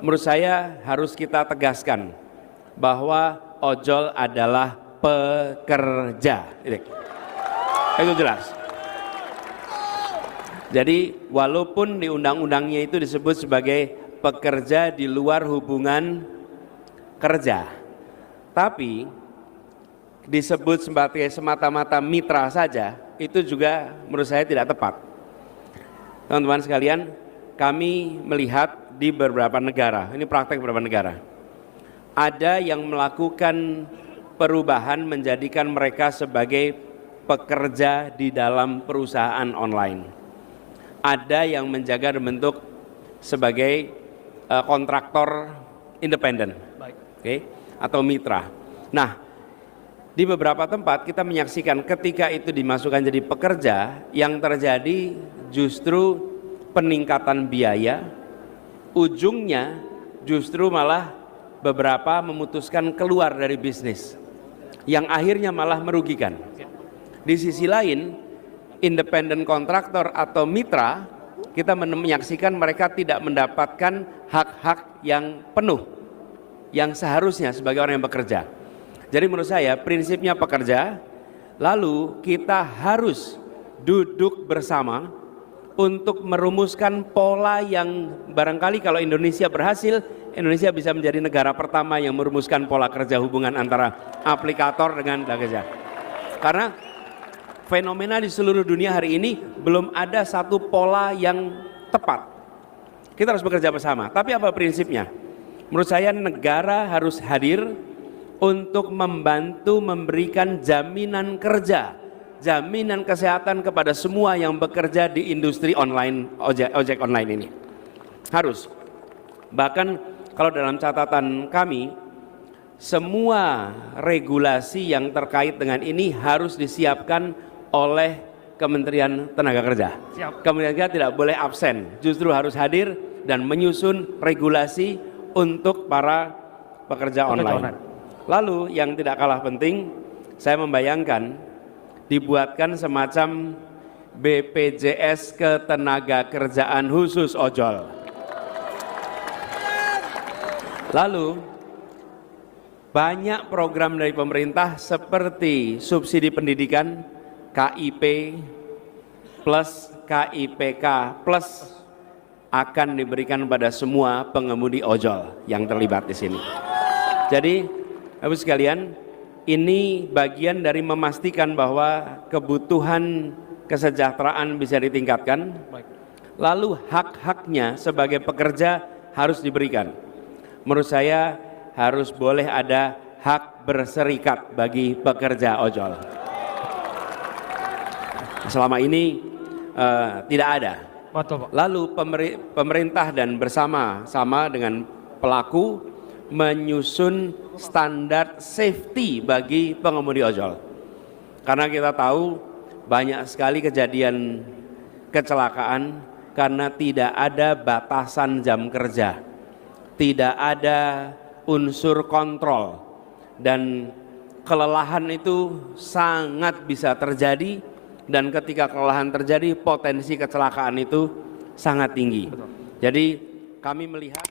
Menurut saya harus kita tegaskan bahwa ojol adalah pekerja. Itu jelas. Jadi walaupun di undang-undangnya itu disebut sebagai pekerja di luar hubungan kerja, tapi disebut sebagai semata-mata mitra saja, itu juga menurut saya tidak tepat. Teman-teman sekalian, kami melihat di beberapa negara, ini praktek beberapa negara, ada yang melakukan perubahan menjadikan mereka sebagai pekerja di dalam perusahaan online. Ada yang menjaga bentuk sebagai kontraktor independen, atau mitra. Nah, di beberapa tempat kita menyaksikan ketika itu dimasukkan jadi pekerja, yang terjadi justru peningkatan biaya, ujungnya justru malah beberapa memutuskan keluar dari bisnis, yang akhirnya malah merugikan. Di sisi lain, independen kontraktor atau mitra, kita menyaksikan mereka tidak mendapatkan hak-hak yang penuh, yang seharusnya sebagai orang yang bekerja. Jadi menurut saya prinsipnya pekerja, lalu kita harus duduk bersama untuk merumuskan pola yang barangkali kalau Indonesia berhasil, Indonesia bisa menjadi negara pertama yang merumuskan pola kerja hubungan antara aplikator dengan pekerja. Karena fenomena di seluruh dunia hari ini belum ada satu pola yang tepat. Kita harus bekerja bersama. Tapi apa prinsipnya? Menurut saya negara harus hadir untuk membantu memberikan jaminan kerja, jaminan kesehatan kepada semua yang bekerja di industri online, ojek online ini. Harus. Bahkan kalau dalam catatan kami, semua regulasi yang terkait dengan ini harus disiapkan oleh Kementerian Tenaga Kerja. Kementerian Kerja tidak boleh absen, justru harus hadir dan menyusun regulasi untuk para pekerja online. Lalu yang tidak kalah penting, saya membayangkan dibuatkan semacam BPJS Ketenagakerjaan khusus ojol. Lalu banyak program dari pemerintah seperti subsidi pendidikan, KIP plus KIPK plus akan diberikan pada semua pengemudi ojol yang terlibat di sini. Jadi, Bapak sekalian, ini bagian dari memastikan bahwa kebutuhan kesejahteraan bisa ditingkatkan, lalu hak-haknya sebagai pekerja harus diberikan. Menurut saya harus boleh ada hak berserikat bagi pekerja ojol. Selama ini tidak ada. Lalu pemerintah dan bersama-sama dengan pelaku menyusun standar safety bagi pengemudi ojol. Karena kita tahu banyak sekali kejadian kecelakaan karena tidak ada batasan jam kerja, tidak ada unsur kontrol, dan kelelahan itu sangat bisa terjadi. Dan ketika kelelahan terjadi, potensi kecelakaan itu sangat tinggi. Jadi kami melihat